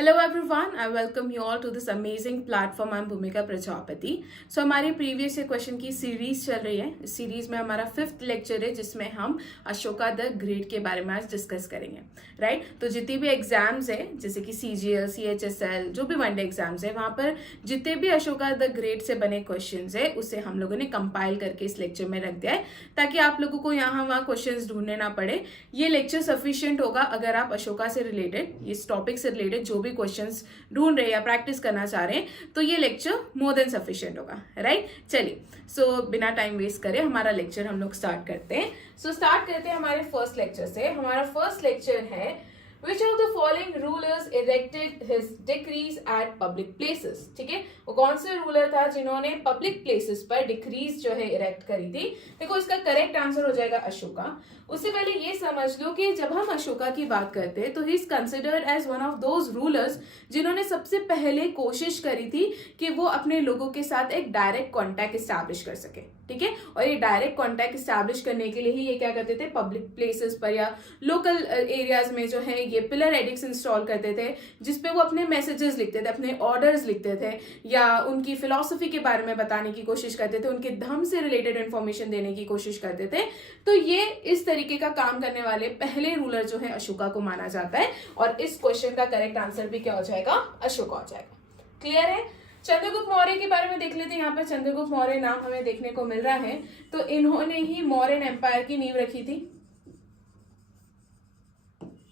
Hello everyone, I welcome you all to this amazing platform. I am Bhumika Prajapati. सो हमारी previous question की series चल रही है। इस सीरीज में हमारा 5th लेक्चर है जिसमें हम अशोका द ग्रेट के बारे में आज डिस्कस करेंगे। राइट तो जितनी भी एग्जाम्स है जैसे कि CGL, CHSL, जो भी वनडे एग्जाम्स है वहां पर जितने भी अशोका द ग्रेट से बने क्वेश्चन है उसे हम लोगों ने कंपाइल करके इस लेक्चर में रख दिया है ताकि आप लोगों को यहाँ वहाँ क्वेश्चन ढूंढने ना पड़े। ये लेक्चर सफिशियंट होगा अगर आप अशोका से रिलेटेड, इस टॉपिक से रिलेटेड जो भी क्वेश्चंस ढूंढ रहे हैं या प्रैक्टिस करना चाह रहे हैं तो ये लेक्चर मोर देन सफिशिएंट होगा। राइट चलिए, सो बिना टाइम वेस्ट करे हमारा लेक्चर हम लोग स्टार्ट करते हैं। स्टार्ट करते हैं हमारे फर्स्ट लेक्चर से। हमारा फर्स्ट लेक्चर है Which of the following rulers erected his decrees at public places? ठीक है, वो कौन से रूलर था जिन्होंने पब्लिक प्लेसेस पर डिक्रीज जो है इरेक्ट करी थी? देखो इसका करेक्ट आंसर हो जाएगा अशोका। उससे पहले ये समझ लो कि जब हम अशोका की बात करते हैं तो he is considered as one of those rulers जिन्होंने सबसे पहले कोशिश करी थी कि वो अपने लोगों के साथ एक डायरेक्ट कॉन्टैक्ट इस्टेब्लिश कर सके। ठीक है, और ये डायरेक्ट कॉन्टैक्ट इस्टेब्लिश करने के लिए ही ये क्या करते थे, पब्लिक प्लेसेस पर या लोकल एरियाज में जो है ये पिलर एडिक्स इंस्टॉल करते थे जिसपे वो अपने मैसेजेस लिखते थे, अपने ऑर्डर्स लिखते थे या उनकी फिलॉसफी के बारे में बताने की कोशिश करते थे, उनके धर्म से रिलेटेड इंफॉर्मेशन देने की कोशिश करते थे। तो ये इस तरीके का काम करने वाले पहले रूलर जो है अशोका को माना जाता है और इस क्वेश्चन का करेक्ट आंसर भी क्या हो जाएगा, अशोका हो जाएगा। क्लियर है? चंद्रगुप्त मौर्य के बारे में देख लेते हैं। यहाँ पर चंद्रगुप्त मौर्य नाम हमें देखने को मिल रहा है। तो इन्होंने ही मौर्यन एम्पायर की नींव रखी थी।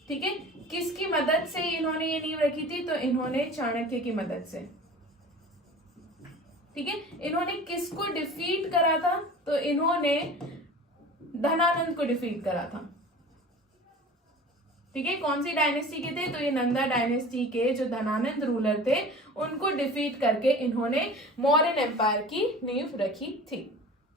ठीक है, किसकी मदद से इन्होंने ये नींव रखी थी? तो इन्होंने चाणक्य की मदद से। ठीक है, इन्होंने किसको डिफीट करा था? तो इन्होंने धनानंद को डिफीट करा था। ठीक है, कौन सी डायनेस्टी के थे? तो ये नंदा डायनेस्टी के जो धनानंद रूलर थे उनको डिफीट करके इन्होंने मौर्यन एम्पायर की नींव रखी थी।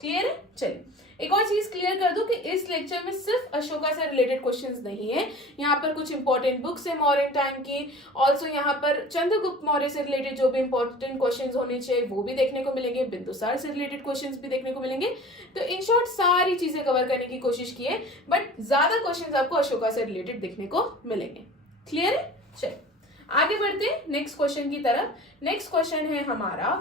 क्लियर है? चलिए एक और चीज क्लियर कर दूं कि इस लेक्चर में सिर्फ अशोका से रिलेटेड क्वेश्चंस नहीं है, यहाँ पर कुछ इंपॉर्टेंट बुक्स है मौर्यन टाइम की। ऑल्सो यहाँ पर चंद्रगुप्त मौर्य से रिलेटेड जो भी इंपॉर्टेंट क्वेश्चंस होने चाहिए वो भी देखने को मिलेंगे, बिंदुसार से रिलेटेड क्वेश्चंस भी देखने को मिलेंगे। तो इन शॉर्ट सारी चीजें कवर करने की कोशिश की है, बट ज्यादा क्वेश्चंस आपको अशोका से रिलेटेड देखने को मिलेंगे। क्लियर है? चलिए आगे बढ़ते हैं नेक्स्ट क्वेश्चन की तरफ। नेक्स्ट क्वेश्चन है हमारा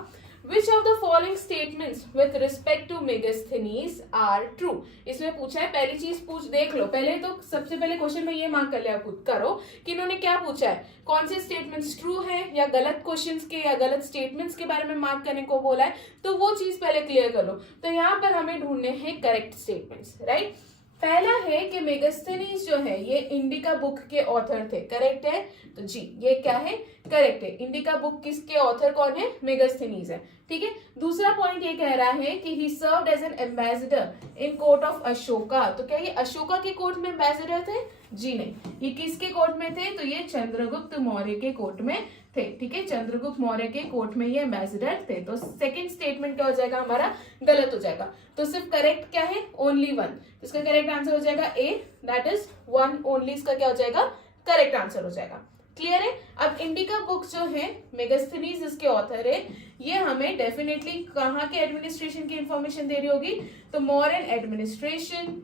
Which of the following statements with respect to Megasthenes are true? इसमें पूछा है, पहली चीज देख लो। पहले तो सबसे पहले क्वेश्चन में ये मार्क कर लिया करो कि इन्होंने क्या पूछा है, कौन से स्टेटमेंट्स ट्रू है या गलत क्वेश्चंस के या गलत स्टेटमेंट्स के बारे में मार्क करने को बोला है। तो वो चीज पहले क्लियर कर लो। तो यहाँ पर हमें ढूंढने हैं करेक्ट स्टेटमेंट्स। राइट, पहला है कि मेगास्थनीज जो है ये इंडिका बुक के ऑथर थे। करेक्ट है? तो जी ये क्या है, करेक्ट है। इंडिका बुक किसके ऑथर कौन है? मेगास्थनीज है। ठीक है, दूसरा पॉइंट ये कह रहा है कि he served as an ambassador in court of Ashoka. तो क्या ये अशोका के कोर्ट में एम्बेसडर थे? जी नहीं, ये किसके कोर्ट में थे? तो ये चंद्रगुप्त मौर्य के कोर्ट में थे। ठीक है, चंद्रगुप्त मौर्य के कोर्ट में ये एम्बेसडर थे। तो सेकंड स्टेटमेंट क्या हो जाएगा हमारा, गलत हो जाएगा। तो सिर्फ करेक्ट क्या है, ओनली वन। इसका करेक्ट आंसर हो जाएगा ए, दैट इज वन ओनली। इसका क्या हो जाएगा, करेक्ट आंसर हो जाएगा। क्लियर है? अब इंडिका बुक जो है मेगास्थनीज इसके ऑथर है, ये हमें डेफिनेटली कहाँ के एडमिनिस्ट्रेशन की इंफॉर्मेशन दे रही होगी? तो मॉडर्न एडमिनिस्ट्रेशन,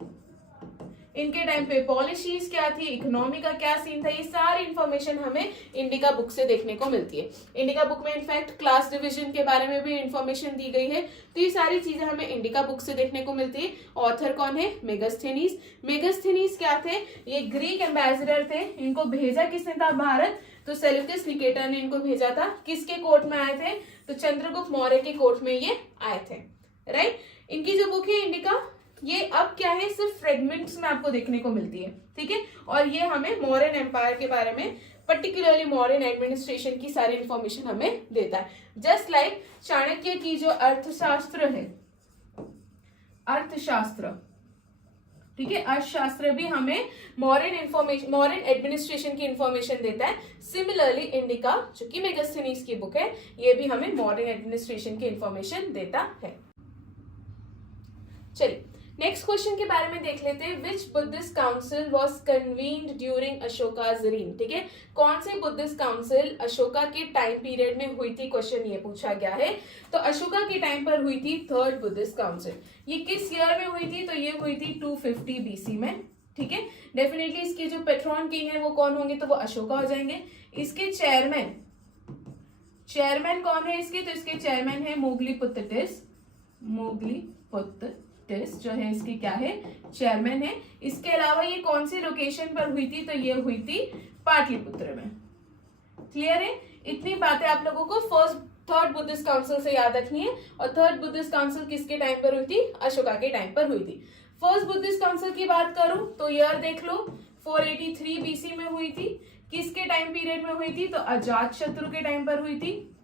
इनके टाइम पे पॉलिसीज क्या थी, इकोनॉमी का क्या सीन था, ये सारी इंफॉर्मेशन हमें इंडिका बुक से देखने को मिलती है। इंडिका बुक में इनफैक्ट क्लास डिवीजन के बारे में भी इंफॉर्मेशन दी गई है। तो ये सारी चीजें हमें इंडिका बुक से देखने को मिलती है। ऑथर कौन है? मेगास्थनीज। मेगास्थनीज क्या थे? ये ग्रीक एम्बेसडर थे। इनको भेजा किसने था भारत? तो सेल्यूकस निकेटर ने इनको भेजा था। किसके कोर्ट में आए थे? तो चंद्रगुप्त मौर्य के कोर्ट में ये आए थे। राइट, इनकी जो बुक है इंडिका, ये अब क्या है, सिर्फ फ्रेगमेंट्स में आपको देखने को मिलती है। ठीक है, और ये हमें मौर्यन एम्पायर के बारे में, पर्टिकुलरली मौर्यन एडमिनिस्ट्रेशन की सारी इंफॉर्मेशन हमें देता है। जस्ट लाइक चाणक्य की जो अर्थशास्त्र है, अर्थशास्त्र, ठीक है, अर्थशास्त्र भी हमें मौर्यन एडमिनिस्ट्रेशन की इंफॉर्मेशन देता है। सिमिलरली इंडिका जो कि मेगास्थनीज की बुक है, ये भी हमें मौर्यन एडमिनिस्ट्रेशन की इंफॉर्मेशन देता है। चलिए नेक्स्ट क्वेश्चन के बारे में देख लेते हैं। Which Buddhist council was convened during Ashoka's reign? ठीक है, कौन से बुद्धिस्ट काउंसिल अशोका के टाइम पीरियड में हुई थी, क्वेश्चन ये पूछा गया है। तो अशोका के टाइम पर हुई थी थर्ड बुद्धिस्ट काउंसिल। ये किस ईयर में हुई थी? तो ये हुई थी 250 BC में। ठीक है, डेफिनेटली इसके जो पेट्रॉन किंग है वो कौन होंगे? तो वो अशोका हो जाएंगे। इसके चेयरमैन कौन है इसके? तो इसके चेयरमैन है मोगलीपुत्तिटिस जो है इसके क्या है? चेयरमैन है। इसके अलावा ये कौन सी लोकेशन पर हुई थी? तो ये हुई थी पाटलिपुत्र में। क्लियर है? इतनी बातें आप लोगों को थर्ड बुद्धिस्ट काउंसिल से याद रखनी है। और थर्ड बुद्धिस्ट काउंसिल किसके टाइम पर हुई थी? अशोका के टाइम पर हुई थी। फर्स्ट बुद्धिस्ट काउंसिल की बात करूं तो ईयर देख लो, 483 बीसी में हुई थी। किसके टाइम पीरियड में हुई थी? तो अजातशत्रु के टाइम पर हुई थी,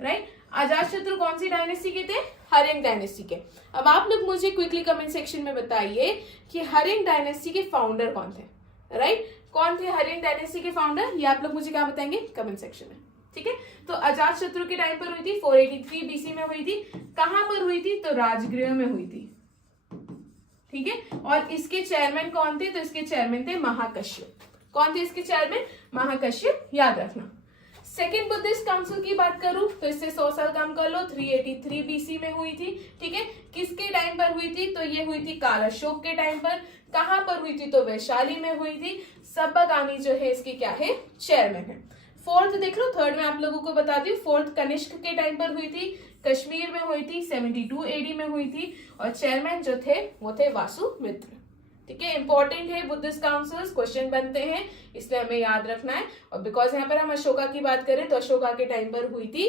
राइट। अजातशत्रु कौन सी डायनेस्टी के थे? हर्यंग डायनेस्टी के। अब आप लोग मुझे क्विकली कमेंट सेक्शन में बताइए कि हर्यंग डायनेस्टी के फाउंडर कौन थे, राइट। कौन थे हर्यंग डायनेस्टी के फाउंडर? ये आप लोग मुझे क्या बताएंगे कमेंट सेक्शन में, ठीक है। तो अजातशत्रु के टाइम पर हुई थी, 483 बीसी में हुई थी। कहां पर हुई थी? तो राजगृह में हुई थी, ठीक है। और इसके चेयरमैन कौन थे? तो इसके चेयरमैन थे महाकश्यप। कौन थे इसके चेयरमैन? महाकश्यप, याद रखना। सेकेंड बुद्धिस्ट काउंसिल की बात करूं तो इससे 100 साल कम कर लो, 383 बीसी में हुई थी, ठीक है। किसके टाइम पर हुई थी? तो ये हुई थी काल अशोक के टाइम पर। कहां पर हुई थी? तो वैशाली में हुई थी। सब्बगामी जो है इसकी क्या है? चेयरमैन है। फोर्थ देख लो, थर्ड में आप लोगों को बता दी, फोर्थ कनिष्क के टाइम पर हुई थी, कश्मीर में हुई थी, 72 एडी में हुई थी। और चेयरमैन जो थे वो थे वासुमित्र, ठीक है। इंपॉर्टेंट है बुद्धिस्ट काउंसिल्स, क्वेश्चन बनते हैं इसलिए हमें याद रखना है। और बिकॉज यहाँ पर हम अशोका की बात करें तो अशोका के टाइम पर हुई थी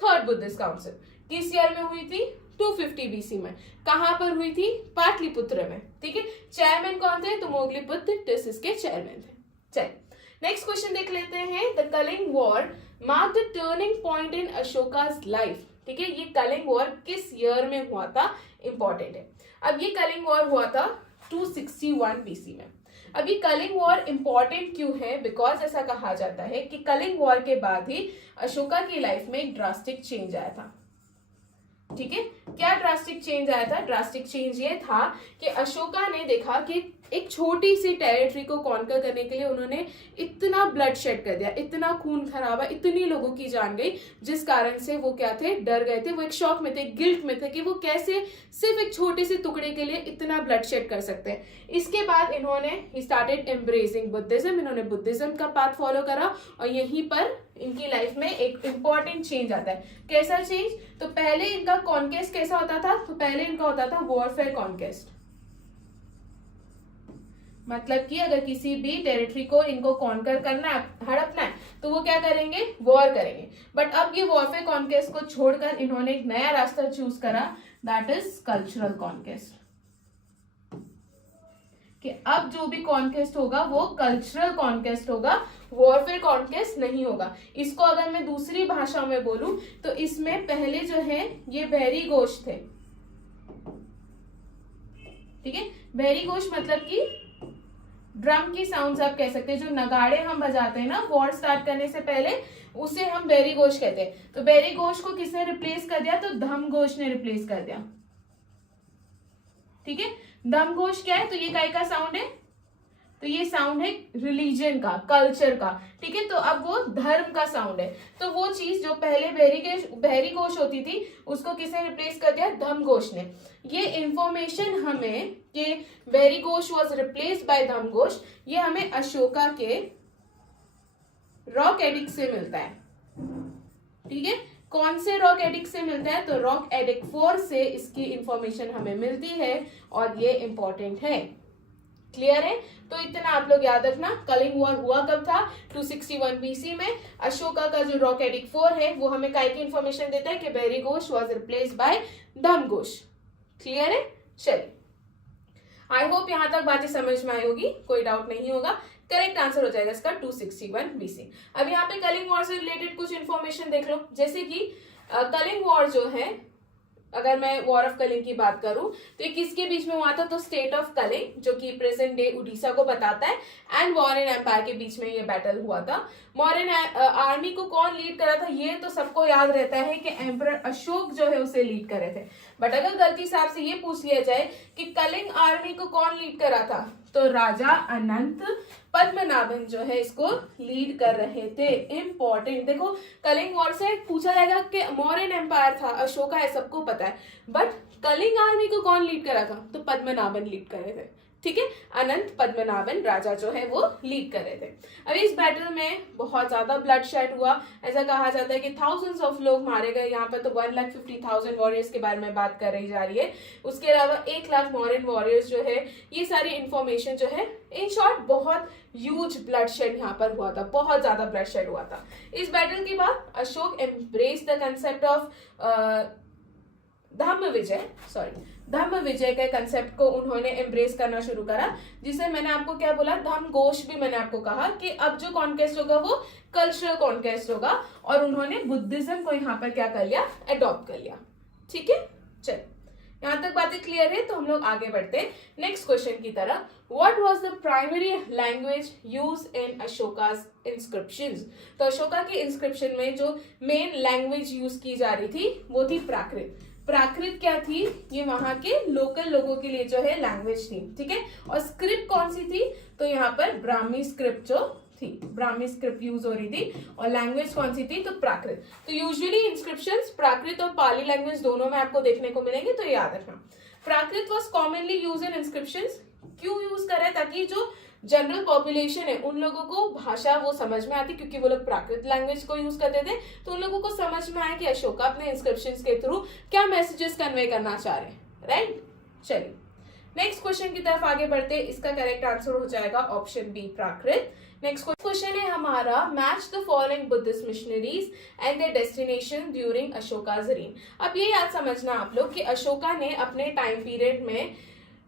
थर्ड बुद्धिस्ट काउंसिल। किस ईयर में हुई थी? 250 बीसी में। कहां पर हुई थी? पाटलिपुत्र में, ठीक है। चेयरमैन कौन थे? तो मोगलीपुत्तिटिस इसके चेयरमैन थे। चलिए नेक्स्ट क्वेश्चन देख लेते हैं। The Kalinga war mark the turning point in Ashoka's life, ठीक है। ये कलिंग वॉर किस ईयर में हुआ था? इंपॉर्टेंट है। अब ये कलिंग वॉर हुआ था 261 बीसी में। अभी कलिंग वॉर इंपॉर्टेंट क्यों है? बिकॉज ऐसा कहा जाता है कि कलिंग वॉर के बाद ही अशोका की लाइफ में एक ड्रास्टिक चेंज आया था, ठीक है। क्या ड्रास्टिक चेंज आया था? ड्रास्टिक चेंज ये था कि अशोका ने देखा कि एक छोटी सी टेरिटरी को कॉन्कर करने के लिए उन्होंने इतना ब्लड शेड कर दिया, इतना खून खराबा, इतनी लोगों की जान गई, जिस कारण से वो क्या थे? डर गए थे। वो एक शॉक में थे, गिल्ट में थे कि वो कैसे सिर्फ एक छोटे से टुकड़े के लिए इतना ब्लड शेड कर सकते हैं। इसके बाद इन्होंने स्टार्टेड एम्ब्रेसिंग बुद्धिज्म, इन्होंने बुद्धिज्म का पाथ फॉलो करा। और यहीं पर इनकी लाइफ में एक इंपॉर्टेंट चेंज आता है। कैसा चेंज? तो पहले इनका कॉन्केस्ट कैसा होता था? तो पहले इनका होता था वॉरफेयर कॉन्केस्ट, मतलब कि अगर किसी भी टेरिटरी को इनको कॉन्कर करना है, हड़पना है, तो वो क्या करेंगे? वॉर करेंगे। बट अब ये वॉरफेयर कॉन्केस्ट को छोड़कर इन्होंने एक नया रास्ता चूज करा, दैट इज कल्चरल कॉन्केस्ट। कि अब जो भी कॉन्केस्ट होगा वो कल्चरल कॉन्केस्ट होगा, वॉरफेयर कॉन्केस्ट नहीं होगा। इसको अगर मैं दूसरी भाषा में बोलूं तो इसमें पहले जो है ये बहरी घोष थे, ठीक है। बहरी घोष मतलब कि ड्रम की साउंड्स आप कह सकते हैं, जो नगाड़े हम बजाते हैं ना वॉर स्टार्ट करने से पहले, उसे हम बहरी घोष कहते हैं। तो बहरी घोष को किसने रिप्लेस कर दिया? तो धम घोष ने रिप्लेस कर दिया, ठीक है। धम घोष क्या है? तो ये काय का साउंड है? तो ये साउंड है रिलीजन का, कल्चर का, ठीक है। तो अब वो धर्म का साउंड है। तो वो चीज जो पहले बहरी घोष होती थी उसको किसने रिप्लेस कर दिया? धम घोष ने। ये इंफॉर्मेशन हमें कि बहरी घोष वॉज रिप्लेस्ड बाय धम घोष, ये हमें अशोका के रॉक एडिक्ट से मिलता है, ठीक है। कौन से रॉक एडिक्ट से मिलता है? तो रॉक एडिक्ट 4 से इसकी इंफॉर्मेशन हमें मिलती है और ये इंपॉर्टेंट है। क्लियर है? तो इतना आप लोग याद रखना। कलिंग वॉर हुआ कब था? 261 बीसी में। अशोका का जो रॉक एडिक्ट 4 है वो हमें काय की इंफॉर्मेशन देता है कि बहरी घोष वॉज रिप्लेस्ड बाय धम घोष। क्लियर है? चलिए, आई होप यहां तक बातें समझ में आई होगी, कोई डाउट नहीं होगा। करेक्ट आंसर हो जाएगा इसका 261 बीसी। अब यहाँ पे कलिंग वॉर से रिलेटेड कुछ इंफॉर्मेशन देख लो, जैसे कि कलिंग वॉर जो है, अगर मैं वॉर ऑफ कलिंग की बात करूं तो ये किसके बीच में हुआ था? तो स्टेट ऑफ कलिंग, जो कि प्रेजेंट डे उड़ीसा को बताता है, एंड मौर्यन एम्पायर के बीच में ये बैटल हुआ था। मौर्यन आर्मी को कौन लीड करा था? ये तो सबको याद रहता है कि एम्परर अशोक जो है उसे लीड करे थे। बट अगर गलती से आपसे ये पूछ लिया जाए कि कलिंग आर्मी को कौन लीड करा था, तो राजा अनंत पद्मनाभन जो है इसको लीड कर रहे थे। इंपॉर्टेंट, देखो कलिंग वॉर से पूछा जाएगा कि मौर्यन एम्पायर था, अशोका है, सबको पता है, बट कलिंग आर्मी को कौन लीड करा था? तो पद्मनाभन लीड कर रहे थे। ठीक है, अनंत पद्मनाभन राजा जो है वो लीड कर रहे थे। अब इस बैटल में बहुत ज्यादा ब्लड शेड हुआ, ऐसा कहा जाता है कि थाउजेंड्स ऑफ लोग मारे गए। यहाँ पर तो 1,50,000 वॉरियर्स के बारे में बात कर रही जा रही है। उसके अलावा 1 लाख मॉरियन वॉरियर्स जो है, ये सारी इंफॉर्मेशन जो है, इन शॉर्ट बहुत ह्यूज ब्लड शेड यहाँ पर हुआ था, बहुत ज्यादा ब्लड शेड हुआ था। इस बैटल के बाद Ashoka embrace the concept of dhamma vijay के कंसेप्ट को उन्होंने एम्ब्रेस करना शुरू करा, जिसे मैंने आपको क्या बोला, धम्म घोष भी मैंने आपको कहा कि अब जो कॉन्क्वेस्ट होगा वो कल्चरल कॉन्क्वेस्ट होगा, और उन्होंने बुद्धिज्म को यहाँ पर क्या कर लिया, अडॉप्ट कर लिया। ठीक है, चल यहां तक बातें क्लियर है, तो हम लोग आगे बढ़ते हैं नेक्स्ट क्वेश्चन की तरफ। What was the primary language use in Ashoka's inscriptions? तो अशोका के इंस्क्रिप्शन में जो मेन लैंग्वेज यूज की जा रही थी वो थी प्राकृत। प्राकृत क्या थी, ये वहां के लोकल लोगों के लिए जो है लैंग्वेज थी। ठीक है, और स्क्रिप्ट कौन सी थी, तो यहाँ पर ब्राह्मी स्क्रिप्ट जो थी, ब्राह्मी स्क्रिप्ट यूज हो रही थी, और लैंग्वेज कौन सी थी, तो प्राकृत। तो यूजुअली इंस्क्रिप्शंस प्राकृत और पाली लैंग्वेज दोनों में आपको देखने को मिलेंगे, तो याद रखना। Prakrit was commonly use in inscriptions, क्यों यूज कर रहे हैं, ताकि जो जनरल पॉपुलेशन है उन लोगों को भाषा वो समझ में आती, क्योंकि वो लोग प्राकृत लैंग्वेज को यूज करते थे, तो उन लोगों को समझ में आया कि अशोका अपने इंस्क्रिप्शंस के थ्रू क्या मैसेजेस कन्वे करना चाह रहे हैं। राइट, चलिए नेक्स्ट क्वेश्चन की तरफ आगे बढ़ते हैं। इसका करेक्ट आंसर हो जाएगा option B, Prakrit. Next question है हमारा, match the following Buddhist missionaries and their destination during Ashoka's reign. अब ये याद समझना आप लोग कि अशोका ने अपने टाइम पीरियड में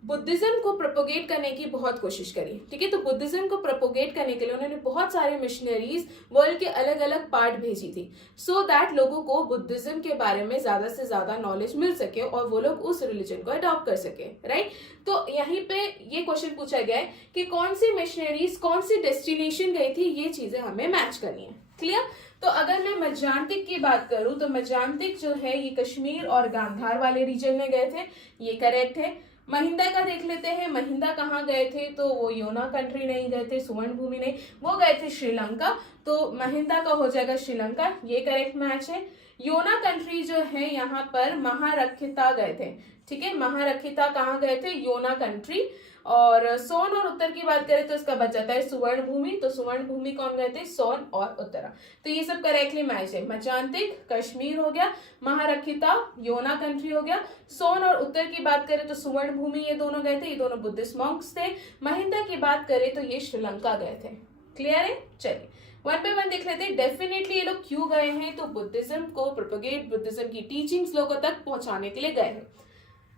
बुद्धिज्म को प्रोपोगेट करने की बहुत कोशिश करी। ठीक है, तो बुद्धिज्म को प्रोपोगेट करने के लिए उन्होंने बहुत सारे मिशनरीज वर्ल्ड के अलग अलग पार्ट भेजी थी, सो दैट लोगों को बुद्धिज्म के बारे में ज्यादा से ज्यादा नॉलेज मिल सके और वो लोग उस रिलीजन को अडॉप्ट कर सके। राइट, तो यहीं पे ये क्वेश्चन पूछा गया है कि कौन सी मिशनरीज कौन सी डेस्टिनेशन गई थी, ये चीजें हमें मैच करनी है। क्लियर? तो अगर मैं मजांतिक की बात करूं तो मजांतिक जो है ये कश्मीर और गांधार वाले रीजन में गए थे, ये करेक्ट है। महिंदा का देख लेते हैं, महिंदा कहाँ गए थे, तो वो योना कंट्री नहीं गए थे, सुवर्ण भूमि नहीं, वो गए थे श्रीलंका, तो महिंदा का हो जाएगा श्रीलंका, ये करेक्ट मैच है। योना कंट्री जो है यहाँ पर महारखिता गए थे। ठीक है, महारखिता कहाँ गए थे, योना कंट्री। और सोन और उत्तर की बात करें तो इसका बच जाता है सुवर्ण भूमि, तो सुवर्ण भूमि कौन गए थे, सोन और उत्तरा। तो ये सब करेक्टली मैच है। मचांतिक कश्मीर हो गया, महारखिता योना कंट्री हो गया, सोन और उत्तर की बात करें तो सुवर्ण भूमि ये दोनों गए थे, ये दोनों बुद्धिस्ट मॉन्क्स थे। महिंदा की बात करें तो ये श्रीलंका गए थे। क्लियर है? चलिए वन बाय वन देख लेते हैं। डेफिनेटली ये लोग क्यों गए हैं, तो बुद्धिज्म को प्रोपोगेट, बुद्धिज्म की टीचिंग्स लोगों तक पहुंचाने के लिए गए हैं।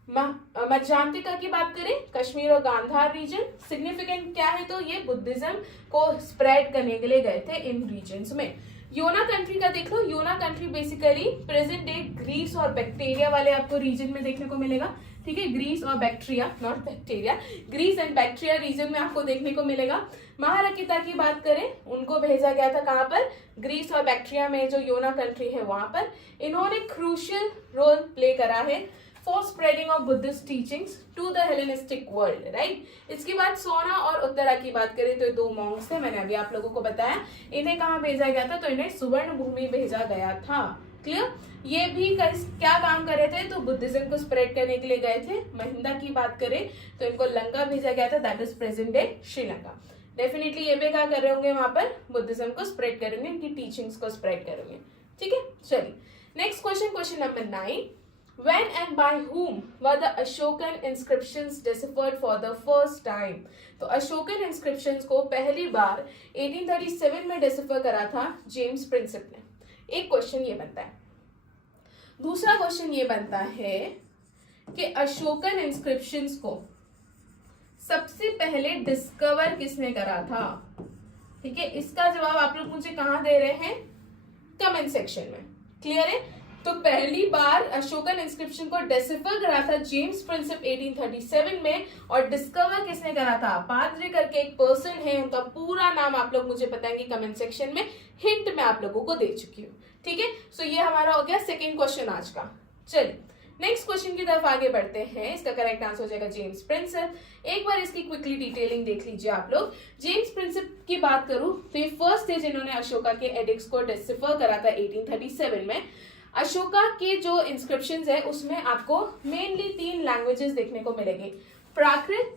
मध्यांतिका की बात करें, कश्मीर और गांधार रीजन सिग्निफिकेंट क्या है, तो ये बुद्धिज्म को स्प्रेड करने के लिए गए थे इन रीजन्स में। योना कंट्री का देख लो, Yona country basically present day Greece और बैक्टीरिया वाले आपको रीजन में देखने को मिलेगा। ठीक है, ग्रीस और Bactria, not Bactria, Greece and Bactria region में आपको देखने को मिलेगा। महारखिता की बात करें, उनको भेजा गया था कहां पर, ग्रीस और बैक्टीरिया में जो योना कंट्री है वहां पर। इन्होंने क्रूशियल रोल प्ले करा है for spreading of Buddhist teachings to the Hellenistic world. Right, इसके बाद सोना और उत्तरा की बात करें तो दो मॉन्क्स थे, मैंने अभी आप लोगों को बताया। इन्हें कहाँ भेजा गया था, तो इन्हें सुवर्ण भूमि भेजा गया था। क्लियर? ये भी क्या काम कर रहे थे, तो बुद्धिज्म को स्प्रेड करने के लिए गए थे। महिंदा की बात करें तो इनको लंका भेजा गया था, that is present day Sri Lanka. Definitely ये भी क्या कर रहे होंगे, वहां पर बुद्धिज्म को स्प्रेड करेंगे, इनकी टीचिंग्स को स्प्रेड करेंगे। ठीक है, चलिए next question, question number 9। When and by whom were the Ashokan inscriptions deciphered for the first time? तो अशोकन इंस्क्रिप्शंस को पहली बार 1837 में डेसिफर करा था जेम्स प्रिंसेप ने। एक क्वेश्चन ये बनता है। दूसरा क्वेश्चन ये बनता है कि अशोकन इंस्क्रिप्शंस को सबसे पहले डिस्कवर किसने करा था। ठीक है, इसका जवाब आप लोग मुझे कहाँ दे रहे हैं, कमेंट सेक्शन में। क्लियर है? तो पहली बार अशोकन इंस्क्रिप्शन को डेसिफर करा था जेम्स प्रिंसेप 1837 में, और डिस्कवर किसने करा था, पाद्रे करके एक पर्सन है, उनका पूरा नाम आप लोग मुझे बताएंगे कमेंट सेक्शन में, हिंट मैं आप लोगों को दे चुकी हूँ। ठीक है, सो ये हमारा हो गया सेकेंड क्वेश्चन आज का। चलिए नेक्स्ट क्वेश्चन की तरफ आगे बढ़ते हैं। इसका करेक्ट आंसर हो जाएगा जेम्स प्रिंसेप। एक बार इसकी क्विकली डिटेलिंग देख लीजिए आप लोग। जेम्स प्रिंसेप की बात करूं तो ये फर्स्ट थे जिन्होंने अशोका के एडिक्ट्स को डेसिफर करा था 1837 में। अशोका के जो इंस्क्रिप्शंस है उसमें आपको मेनली 3 लैंग्वेजेस देखने को मिलेंगे, प्राकृत,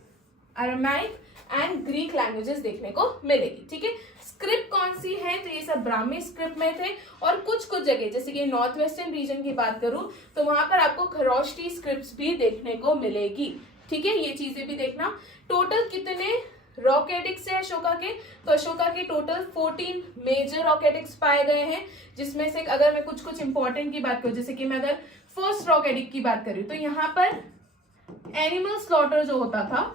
अरामाइक एंड ग्रीक लैंग्वेजेस देखने को मिलेगी। ठीक है, स्क्रिप्ट कौन सी है, तो ये सब ब्राह्मी स्क्रिप्ट में थे, और कुछ कुछ जगह जैसे कि नॉर्थ वेस्टर्न रीजन की बात करूं तो वहां पर आपको खरोष्टी स्क्रिप्ट भी देखने को मिलेगी। ठीक है, ये चीजें भी देखना। टोटल कितने रॉक एडिक्ट्स है अशोका के, तो अशोका के टोटल 14 मेजर रॉक एडिक्ट्स पाए गए हैं, जिसमें से अगर मैं कुछ कुछ इंपॉर्टेंट की बात करूं, जैसे कि मैं अगर फर्स्ट रॉक एडिक्ट की बात करूं तो यहाँ पर एनिमल स्लॉटर जो होता था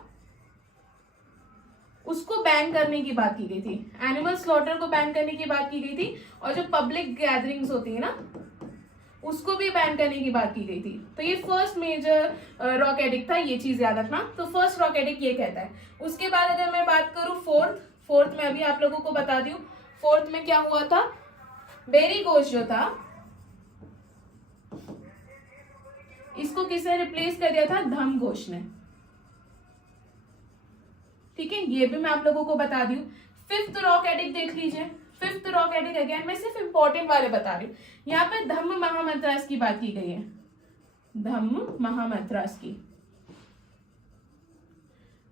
उसको बैन करने की बात की गई थी, एनिमल स्लॉटर को बैन करने की बात की गई थी, और जो पब्लिक गैदरिंग्स होती है ना उसको भी बैन करने की बात की गई थी। तो ये फर्स्ट मेजर रॉक एडिक्ट था, ये चीज याद रखना। तो फर्स्ट रॉक एडिक्ट ये कहता है। उसके बाद अगर मैं बात करूं फोर्थ में अभी आप लोगों को बता दूं, फोर्थ में क्या हुआ था, बेरी घोष जो था इसको किसने रिप्लेस कर दिया था, धम्म घोष ने। ठीक है, ये भी मैं आप लोगों को बता दूं। फिफ्थ रॉक एडिक्ट देख लीजिए, फिफ्थ रॉक एडिक्ट अगेन मैं सिर्फ इंपॉर्टेंट वाले बता रही हूँ। यहाँ पे धम्म महामंत्रास की बात की गई है, धम्म महामंत्रास की।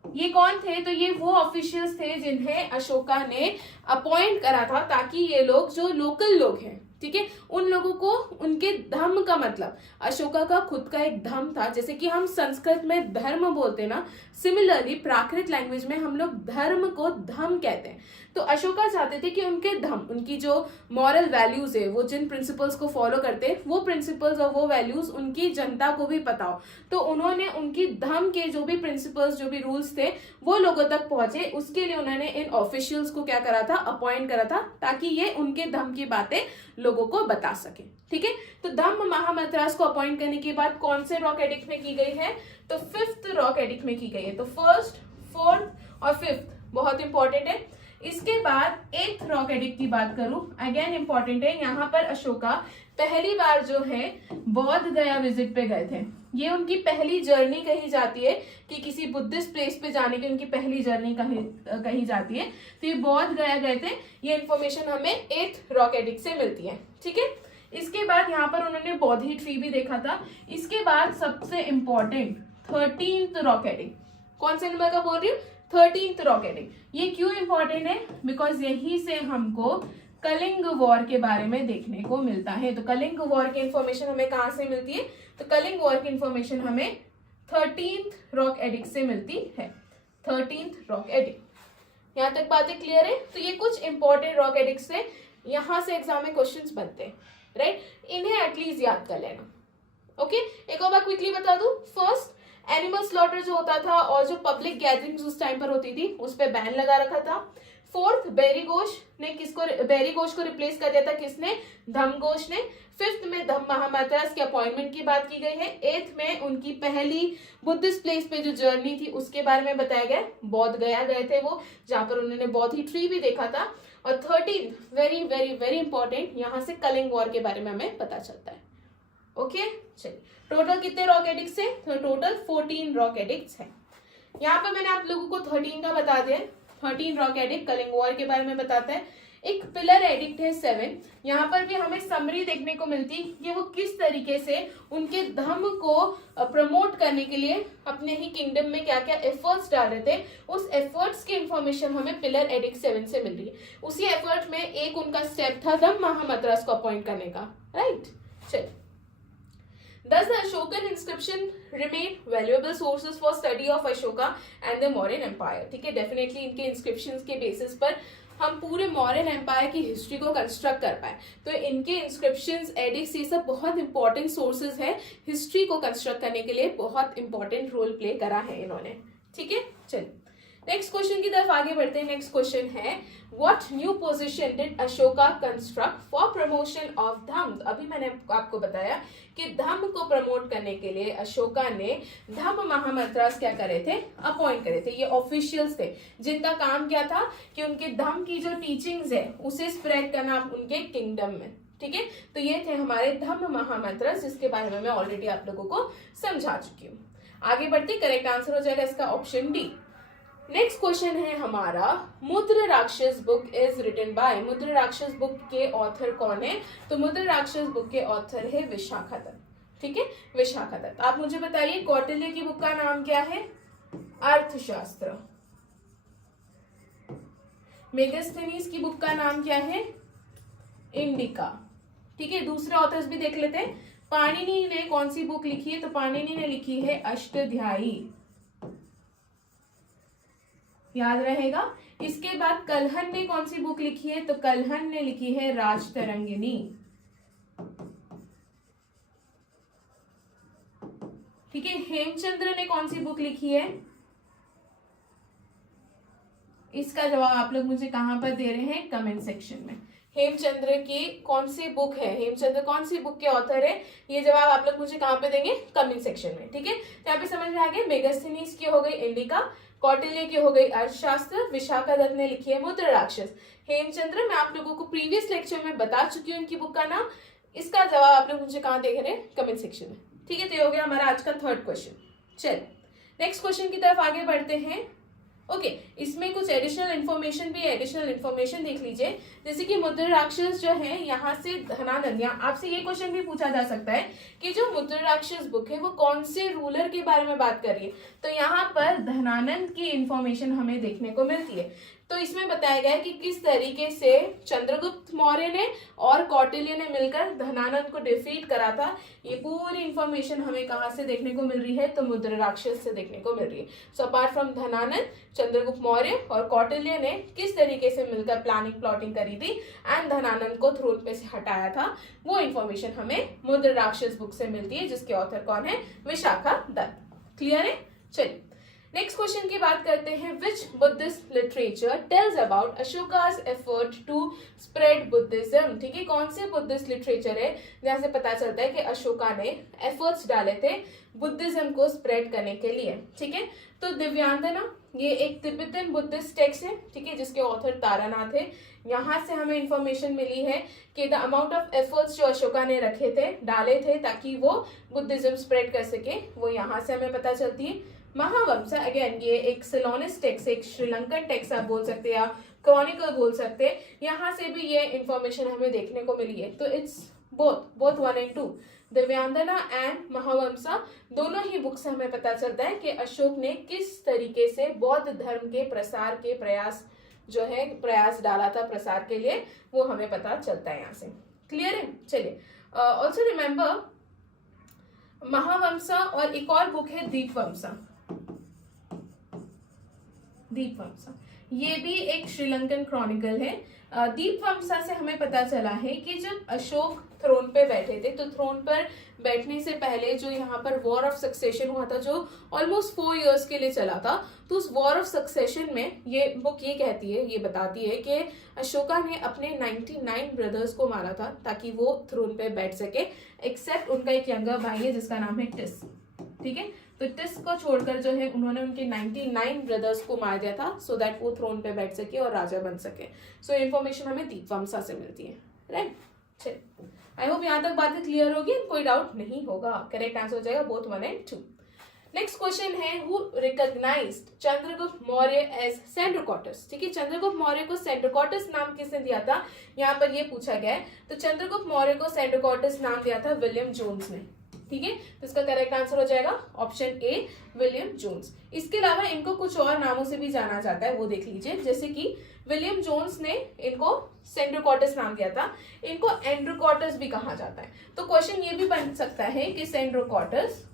ये कौन थे, तो ये वो ऑफिशियल्स थे जिन्हें अशोका ने अपॉइंट करा था ताकि ये लोग जो लोकल लोग हैं, ठीक है, उन लोगों को उनके धर्म का मतलब, अशोका का खुद का एक धर्म था, जैसे कि हम संस्कृत में धर्म बोलते ना, सिमिलरली प्राकृत लैंग्वेज में हम लोग धर्म को धम कहते हैं। तो अशोका चाहते थे कि उनके धम, उनकी जो मॉरल वैल्यूज है, वो जिन प्रिंसिपल्स को फॉलो करते हैं, वो प्रिंसिपल्स और वो वैल्यूज उनकी जनता को भी पता हो। तो उन्होंने उनकी धम के जो भी प्रिंसिपल्स, जो भी रूल्स थे, वो लोगों तक पहुंचे। उसके लिए उन्होंने इन ऑफिशियल्स को क्या करा था, अपॉइंट करा था, ताकि ये उनके धम की बातें लोगों को बता सके। ठीक है, तो धम्म महामंत्रास को अपॉइंट करने के बाद कौन से रॉक एडिक्ट में की गई है, तो फिफ्थ रॉक एडिक्ट में की गई है। तो फर्स्ट, फोर्थ और फिफ्थ बहुत इंपॉर्टेंट है। इसके बाद एथ रॉक एडिक्ट की बात करूं, अगेन इंपॉर्टेंट है। यहाँ पर अशोका पहली बार जो है बौद्ध गया विजिट पे गए थे। ये उनकी पहली जर्नी कही जाती है कि किसी बुद्धिस्ट प्लेस पे जाने की उनकी पहली जर्नी कही जाती है। तो ये बौद्ध गया गए थे, ये इंफॉर्मेशन हमें एथ रॉक एडिक्ट से मिलती है। ठीक है, इसके बाद यहाँ पर उन्होंने बौद्धि ट्री भी देखा था। इसके बाद सबसे इंपॉर्टेंट 13th रॉक एडिक्ट, कौन से नंबर का बोल रही हूँ, 13th रॉक एडिक्ट। ये क्यों इंपॉर्टेंट है, बिकॉज यहीं से हमको कलिंग वॉर के बारे में देखने को मिलता है। तो कलिंग वॉर की इंफॉर्मेशन हमें कहां से मिलती है, तो कलिंग वॉर की इंफॉर्मेशन हमें 13th रॉक एडिक्ट से मिलती है। 13th रॉक एडिक्ट, यहां तक बातें क्लियर है। तो ये कुछ इंपॉर्टेंट रॉक एडिक्ट से यहां से एग्जाम में क्वेश्चंस बनते हैं, राइट, इन्हें एटलीस्ट याद कर लेना। ओके, एक और बात क्विकली बता दूं, फर्स्ट एनिमल स्लॉटर जो होता था और जो पब्लिक गैदरिंग्स उस टाइम पर होती थी उस पर बैन लगा रखा था। फोर्थ, बेरी घोष को रिप्लेस कर दिया था, किसने, धम्म घोष ने। फिफ्थ में धम्म महामंत्रास की अपॉइंटमेंट की बात की गई है। एथ में उनकी पहली बुद्धिस्ट प्लेस पे जो जर्नी थी उसके बारे में बताया गया, बौद्ध गया गए थे वो, जहां पर उन्होंने बौद्धि ट्री भी देखा था। और 13 वेरी वेरी वेरी इंपॉर्टेंट, यहां से कलिंग वॉर के बारे में हमें पता चलता है। ओके, चलिए टोटल कितने रॉक एडिक्ट्स है, तो टोटल 14 रॉक एडिक्ट्स है। यहाँ पर मैंने आप लोगों को 13 का बता दिया, 13 रॉक एडिक्ट कलिंग वॉर के बारे में बताता है। एक पिलर एडिक्ट है 7, यहाँ पर भी हमें समरी देखने को मिलती कि वो किस तरीके से उनके धर्म को प्रमोट करने के लिए अपने ही किंगडम में क्या क्या एफर्ट्स डाल रहे थे। उस एफर्ट्स की इंफॉर्मेशन हमें पिलर एडिक्ट 7 से मिल रही है। उसी एफर्ट में एक उनका स्टेप था धम्म महामंत्रास को अपॉइंट करने का, राइट। चलिए, Thus, the Ashokan inscription remain valuable sources for study of Ashoka and the Mauryan Empire. ठीक है, डेफिनेटली इनके इंस्क्रिप्शंस के बेसिस पर हम पूरे मौर्यन एम्पायर की हिस्ट्री को कंस्ट्रक्ट कर पाए। तो इनके इंस्क्रिप्शंस, एडिक्ट्स, ये सब बहुत इंपॉर्टेंट सोर्सेज है, हिस्ट्री को कंस्ट्रक्ट करने के लिए बहुत इंपॉर्टेंट रोल प्ले करा है इन्होंने। ठीक है, चलिए नेक्स्ट क्वेश्चन की तरफ आगे बढ़ते हैं। नेक्स्ट क्वेश्चन है, what new position did Ashoka construct for promotion of dhamma. अभी मैंने आपको बताया कि धम्म को प्रमोट करने के लिए अशोका ने धम्म महामंत्रास क्या करे थे, अपॉइंट करे थे। ये ऑफिशियल्स थे जिनका काम क्या था कि उनके धम्म की जो टीचिंग्स है उसे स्प्रेड करना उनके किंगडम में। ठीक है, तो ये थे हमारे धम्म महामंत्रास, जिसके बारे में मैं ऑलरेडी आप लोगों को समझा चुकी हूँ। आगे बढ़ते, करेक्ट आंसर हो जाएगा इसका ऑप्शन डी। नेक्स्ट क्वेश्चन है हमारा, मुद्र राक्षस बुक इज रिटन बाय। मुद्र राक्षस बुक के ऑथर कौन है, तो मुद्र राक्षस बुक के ऑथर है विशाखा दत्त। ठीक है, विशाखा दत्त। आप मुझे बताइए कौटिल्य की बुक का नाम क्या है, अर्थशास्त्र। मेगास्थनीज की बुक का नाम क्या है? इंडिका। ठीक है, दूसरे ऑथर्स भी देख लेते हैं। पाणिनि ने कौन सी बुक लिखी है? तो पाणिनि ने लिखी है अष्टाध्यायी, याद रहेगा। इसके बाद कल्हण ने कौन सी बुक लिखी है? तो कल्हण ने लिखी है राजतरंगिणी। ठीक है, हेमचंद्र ने कौन सी बुक लिखी है? इसका जवाब आप लोग मुझे कहां पर दे रहे हैं? कमेंट सेक्शन में। हेमचंद्र की कौन सी बुक है? हेमचंद्र कौन सी बुक के ऑथर है? ये जवाब आप लोग मुझे कहां पे देंगे? कमेंट सेक्शन में। ठीक है, तो यहाँ पे समझ में आ गया। मेगास्थनीज की हो गई इंडिका, कौटिल्य की हो गई अर्थशास्त्र, विशाखा दत्त ने लिखी है मुद्रा राक्षस। हेमचंद्र मैं आप लोगों को प्रीवियस लेक्चर में बता चुकी हूँ इनकी बुक का नाम। इसका जवाब आप लोग मुझे कहाँ देख रहे हैं? कमेंट सेक्शन में। ठीक है, तो ये हो गया हमारा आज का थर्ड क्वेश्चन। चल नेक्स्ट क्वेश्चन की तरफ आगे बढ़ते हैं। ओके, इसमें कुछ एडिशनल इन्फॉर्मेशन भी है। एडिशनल इन्फॉर्मेशन देख लीजिए, जैसे कि मुद्रा राक्षस जो है, यहाँ से धनानंद, आपसे ये क्वेश्चन भी पूछा जा सकता है कि जो मुद्रा राक्षस बुक है वो कौन से रूलर के बारे में बात कर रही है। तो यहाँ पर धनानंद की इंफॉर्मेशन हमें देखने को मिलती है। तो इसमें बताया गया है कि किस तरीके से चंद्रगुप्त मौर्य ने और कौटिल्य ने मिलकर धनानंद को डिफीट करा था। ये पूरी इंफॉर्मेशन हमें कहाँ से देखने को मिल रही है? तो मुद्रा राक्षस से देखने को मिल रही है। So apart from Dhanananda, Chandragupta Maurya और कौटिल्य ने किस तरीके से मिलकर प्लानिंग प्लॉटिंग करी थी एंड धनानंद को थ्रोन पे से हटाया था, वो इंफॉर्मेशन हमें मुद्रा राक्षस बुक से मिलती है, जिसके ऑथर कौन है? विशाखा दत्त। क्लियर है? चलिए नेक्स्ट क्वेश्चन की बात करते हैं। Which Buddhist literature tells about Ashoka's effort to spread Buddhism. ठीक है, कौन से बुद्धिस्ट लिटरेचर है जहां से पता चलता है कि अशोका ने एफर्ट्स डाले थे बुद्धिज्म को स्प्रेड करने के लिए। ठीक है, तो दिव्यांजना ये एक तिब्बतन बुद्धिस्ट टेक्स्ट है। ठीक है, जिसके ऑथर तारानाथ है। यहाँ से हमें इंफॉर्मेशन मिली है कि द अमाउंट ऑफ एफर्ट्स जो अशोका ने रखे थे, डाले थे ताकि वो बुद्धिज्म स्प्रेड कर सके, वो यहाँ से हमें पता चलती है। महावंसा अगेन ये एक सिलोनिस टेक्स्ट, एक श्रीलंकन टेक्स्ट आप बोल सकते हैं या क्रॉनिकल बोल सकते हैं। यहाँ से भी ये इंफॉर्मेशन हमें देखने को मिली है। तो it's both 1 and 2, Divyavadana and Mahavamsa, दोनों ही बुक से हमें पता चलता है कि अशोक ने किस तरीके से बौद्ध धर्म के प्रसार के प्रयास डाला था प्रसार के लिए, वो हमें पता चलता है यहाँ से। क्लियर है? चलिए ऑल्सो रिमेम्बर महावंसा और एक और बुक है दीपवंसा। दीपवंसा ये भी एक श्रीलंकन क्रॉनिकल है। दीपवंसा से हमें पता चला है कि जब अशोक थ्रोन पे बैठे थे, तो थ्रोन पर बैठने से पहले जो यहाँ पर वॉर ऑफ सक्सेशन हुआ था, जो ऑलमोस्ट 4 years के लिए चला था, तो उस वॉर ऑफ सक्सेशन में ये बुक ये बताती है कि अशोका ने अपने 99 ब्रदर्स को मारा था ताकि वो थ्रोन पे बैठ सके, एक्सेप्ट उनका एक यंगर भाई है जिसका नाम है टिस। ठीक है, तो टिस को छोड़कर जो है उन्होंने उनके 99 ब्रदर्स को मार दिया था सो दैट वो थ्रोन पे बैठ सके और राजा बन सके। सो इन्फॉर्मेशन हमें दीपवंसा से मिलती है। राइट, चलिए आई होप यहाँ तक बातें क्लियर होगी, कोई डाउट नहीं होगा। करेक्ट आंसर हो जाएगा बोथ 1 and 2। नेक्स्ट क्वेश्चन है, who recognised Chandragupta Maurya as Sandrocottus. ठीक है, चंद्रगुप्त मौर्य को सेंड्रोकॉटस नाम किसने दिया था, यहाँ पर ये पूछा गया है। तो चंद्रगुप्त मौर्य को सेंड्रोकॉटस नाम दिया था विलियम जोन्स ने। ठीक है, तो इसका करेक्ट आंसर हो जाएगा ऑप्शन ए, विलियम जोन्स। इसके अलावा इनको कुछ और नामों से भी जाना जाता है, वो देख लीजिए। जैसे कि विलियम जोन्स ने इनको सेंड्रोकॉटस नाम दिया था, इनको एंड्रोकॉटस भी कहा जाता है। तो क्वेश्चन ये भी बन सकता है कि सेंड्रोकॉटस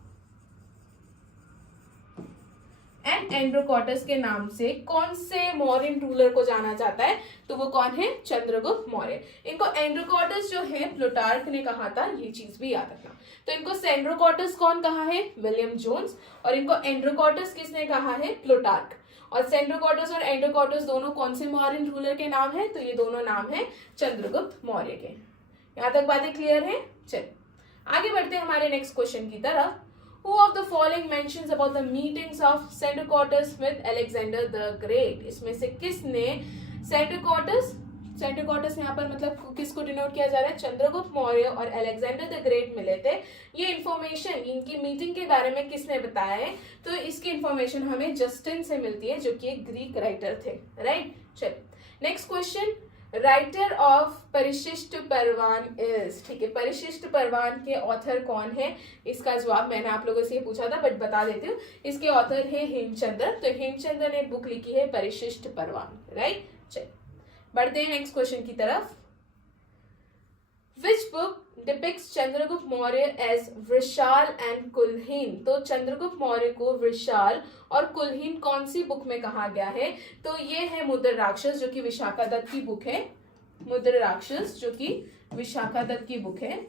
एंड एंड्रोकॉटस के नाम से कौन से मौर्यन रूलर को जाना जाता है, तो वो कौन है, चंद्रगुप्त मौर्य। इनको एंड्रोकॉटस जो है प्लूटार्क ने कहा था, ये चीज भी याद रखना। तो इनको सेंड्रोकॉटस कौन कहा है, विलियम जोन्स, और इनको एंड्रोकॉटस किसने कहा है, प्लूटार्क। और सेंड्रोकॉटस और एंड्रोकॉटस दोनों कौन से मौर्यन रूलर के नाम है, तो ये दोनों नाम है चंद्रगुप्त मौर्य के। यहां तक बातें क्लियर है। चलिए आगे बढ़ते हैं हमारे नेक्स्ट क्वेश्चन की तरफ। Who of the following mentions about the meetings of Sendrocottus with Alexander the Great? इसमें से किसने सेंड्रोकॉटस यहाँ पर मतलब किसको डिनोट किया जा रहा है, चंद्रगुप्त मौर्य और अलेक्जेंडर द ग्रेट मिले थे। ये इंफॉर्मेशन इनकी मीटिंग के बारे में किसने बताया है, तो इसकी इंफॉर्मेशन हमें जस्टिन से मिलती है जो कि एक ग्रीक राइटर थे। राइट, चलिए नेक्स्ट क्वेश्चन। राइटर ऑफ परिशिष्ट परवान इज, ठीक है, परिशिष्ट परवान के ऑथर कौन है? इसका जवाब मैंने आप लोगों से ये पूछा था बट बता देती हूँ, इसके ऑथर है हेमचंद्र। तो हेमचंद्र ने बुक लिखी है परिशिष्ट परवान, राइट। चलिए बढ़ते हैं नेक्स्ट क्वेश्चन की तरफ। Which book depicts Chandragupta Maurya as Vrishala and Kulahina? तो चंद्रगुप्त मौर्य को वृषाल और कुलहीन कौन सी बुक में कहा गया है? तो ये है मुद्र राक्षस, जो कि विशाखा दत्त की बुक है। मुद्र राक्षस जो कि विशाखा दत्त की बुक है,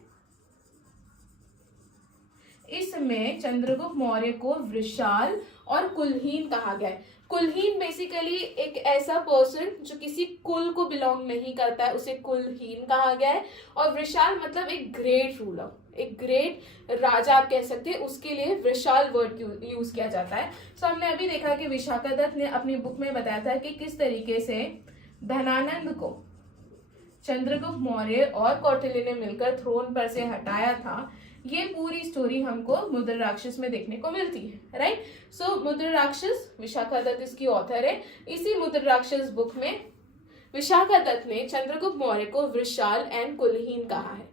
इसमें चंद्रगुप्त मौर्य को वृषाल और कुलहीन कहा गया है। कुलहीन बेसिकली एक ऐसा पर्सन जो किसी कुल को बिलोंग नहीं करता है, उसे कुलहीन कहा गया है। और वृषाल मतलब एक ग्रेट रूलर, एक ग्रेट राजा आप कह सकते हैं, उसके लिए वृषाल वर्ड यूज किया जाता है। सो हमने अभी देखा कि विशाखा दत्त ने अपनी बुक में बताया था कि किस तरीके से धनानंद को चंद्रगुप्त मौर्य और कौटिल्य ने मिलकर थ्रोन पर से हटाया था। ये पूरी स्टोरी हमको मुद्र राक्षस में देखने को मिलती है, राइट। सो मुद्र राक्षस, विशाखा दत्त इसकी ऑथर है। इसी मुद्र राक्षस बुक में विशाखा दत्त ने चंद्रगुप्त मौर्य को वृषाल एंड कुलहीन कहा है।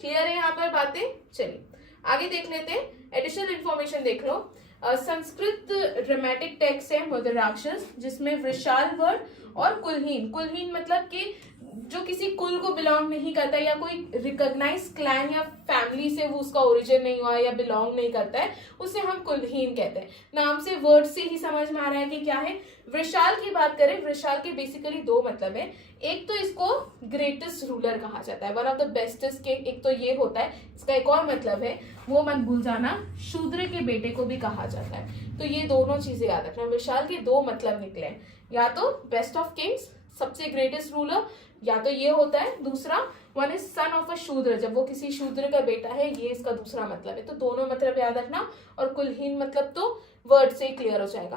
क्लियर है यहाँ पर बातें? चलिए आगे देख लेते हैं, एडिशनल इंफॉर्मेशन देख लो। संस्कृत ड्रामेटिक टेक्स्ट है मुद्र राक्षस, जिसमें वृषाल वर्ड और कुलहीन, कुलहीन मतलब कि जो किसी कुल को बिलोंग नहीं करता या कोई रिकॉग्नाइज क्लैन या फैमिली से वो उसका ओरिजिन नहीं हुआ या बिलोंग नहीं करता है, उसे हम कुलहीन कहते हैं। नाम से, वर्ड से ही समझ में आ रहा है कि क्या है। वृषाल की बात करें, वृषाल के बेसिकली दो मतलब है। एक तो इसको ग्रेटेस्ट रूलर कहा जाता है, वन ऑफ द बेस्टेस्ट के, एक तो ये होता है। इसका एक और मतलब है, वो मत भूल जाना, शूद्र के बेटे को भी कहा जाता है। तो ये दोनों चीजें याद रखना। वृषाल के दो मतलब निकले, या तो बेस्ट ऑफ किंग्स, सबसे ग्रेटेस्ट रूलर, या तो ये होता है। दूसरा वन इज सन ऑफ अ शूद्र, जब वो किसी शूद्र का बेटा है, ये इसका दूसरा मतलब है। तो दोनों मतलब याद रखना। और कुलहीन मतलब तो वर्ड से ही क्लियर हो जाएगा।